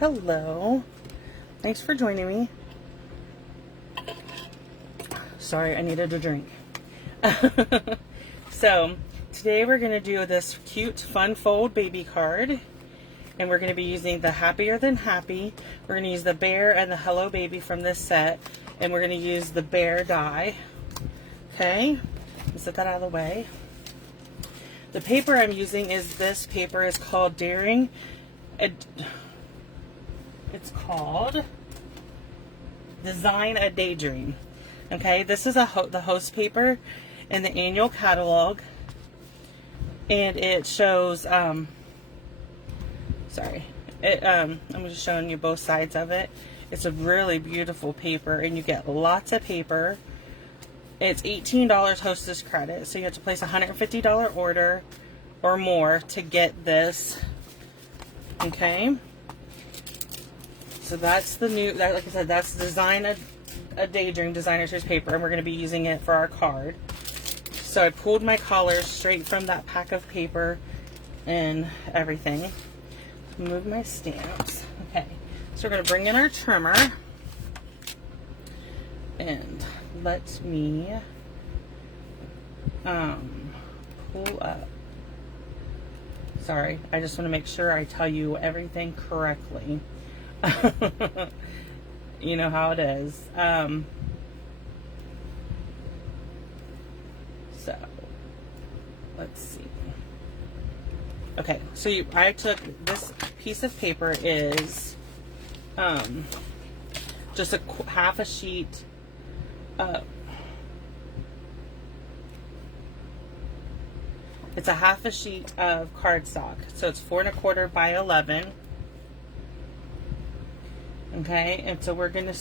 Hello. Thanks for joining me. Sorry, I needed a drink. So, today we're going to do this cute fun fold baby card. And we're going to be using the Happier Than Happy. We're going to use the bear and the Hello Baby from this set. And we're going to use the bear die. Okay, let's set that out of the way. The paper I'm using is this paper. Is called Daring. It's called Design a Daydream. Okay, this is the host paper in the annual catalog, and it shows. I'm just showing you both sides of it. It's a really beautiful paper, and you get lots of paper. It's $18 hostess credit, so you have to place a $150 order or more to get this. Okay. So that's the new, like I said, that's Design a Daydream Designer Series paper, and we're going to be using it for our card. So I pulled my collars straight from that pack of paper and everything. Move my stamps. Okay, so we're going to bring in our trimmer, and let me pull up. Sorry, I just want to make sure I tell you everything correctly. You know how it is. So let's see. Okay, so I took this piece of paper is just half a sheet. It's a half a sheet of cardstock, so it's 4 1/4 by 11. Okay, and so we're gonna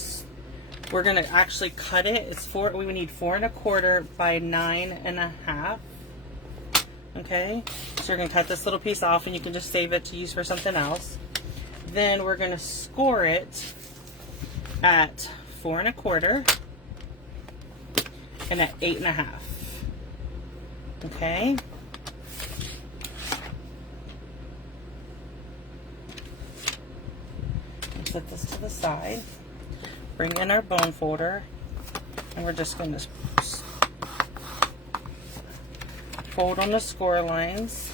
actually cut it. We need 4 1/4 by 9 1/2. Okay, so you're gonna cut this little piece off, and you can just save it to use for something else. Then we're gonna score it at 4 1/4 and at 8 1/2. Okay. Set this to the side, bring in our bone folder, and we're just going to fold on the score lines.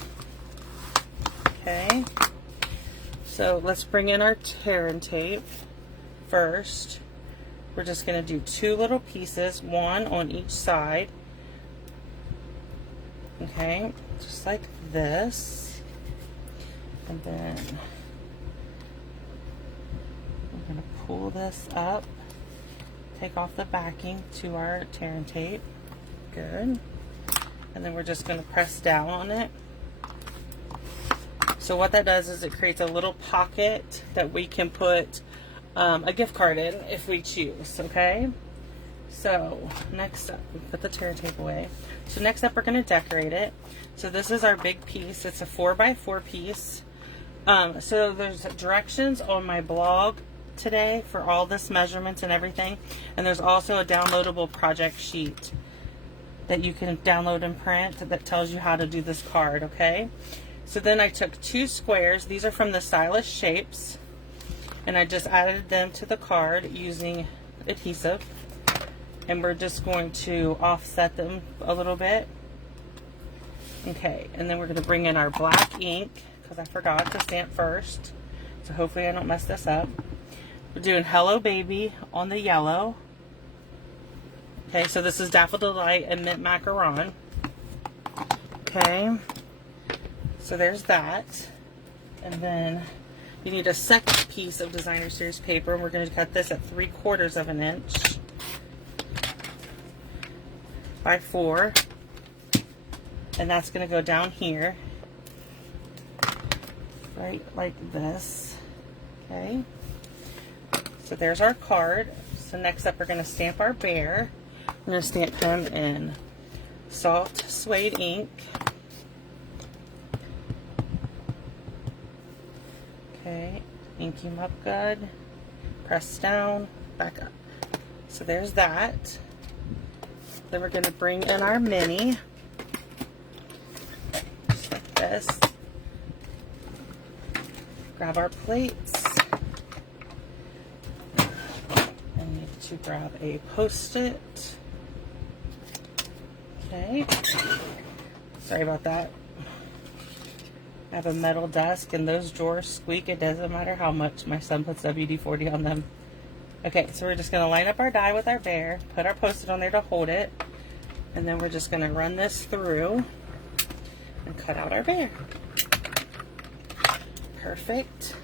Okay, so let's bring in our tear and tape first. We're just going to do 2 little pieces, 1 on each side. Okay, just like this, and then we're going to pull this up, take off the backing to our tear and tape. Good. And then we're just going to press down on it. So what that does is it creates a little pocket that we can put a gift card in if we choose. Okay. So next up, we put the tear and tape away. So next up, we're going to decorate it. So this is our big piece. It's a 4 by 4 piece. So there's directions on my blog today for all this measurements and everything, and there's also a downloadable project sheet that you can download and print that tells you how to do this card. Okay, so then I took 2 squares. These are from the Stylish Shapes, and I just added them to the card using adhesive, and we're just going to offset them a little bit. Okay, and then we're going to bring in our black ink because I forgot to stamp first, so hopefully I don't mess this up. We're doing Hello Baby on the yellow. Okay, so this is Daffodil Delight and Mint Macaron. Okay, so there's that. And then you need a second piece of Designer Series paper, and we're going to cut this at 3/4 of an inch by 4. And that's going to go down here, right like this. Okay. So there's our card. So next up, we're going to stamp our bear. I'm going to stamp him in soft suede ink. Okay, ink him up good. Press down, back up. So there's that. Then we're going to bring in our mini. Just like this. Grab our plates. to grab a Post-it. Okay. Sorry about that. I have a metal desk and those drawers squeak. It doesn't matter how much my son puts WD-40 on them. Okay, so we're just going to line up our die with our bear, put our Post-it on there to hold it, and then we're just going to run this through and cut out our bear. Perfect.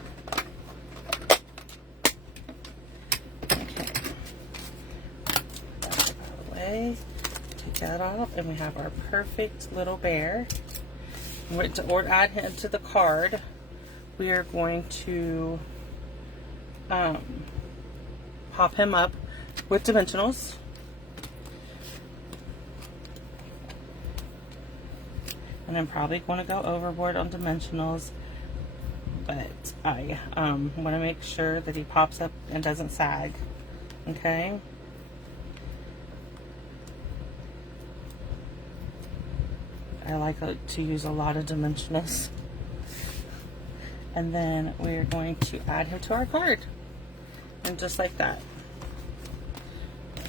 Okay. That out of the way. Take that off, and we have our perfect little bear. To add him to the card, we are going to pop him up with dimensionals. And I'm probably going to go overboard on dimensionals, but I want to make sure that he pops up and doesn't sag. Okay. I like to use a lot of dimensionals. And then we're going to add him to our card. And just like that.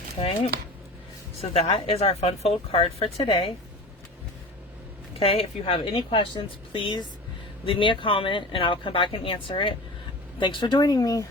Okay. So that is our Fun Fold card for today. Okay, if you have any questions, please leave me a comment and I'll come back and answer it. Thanks for joining me.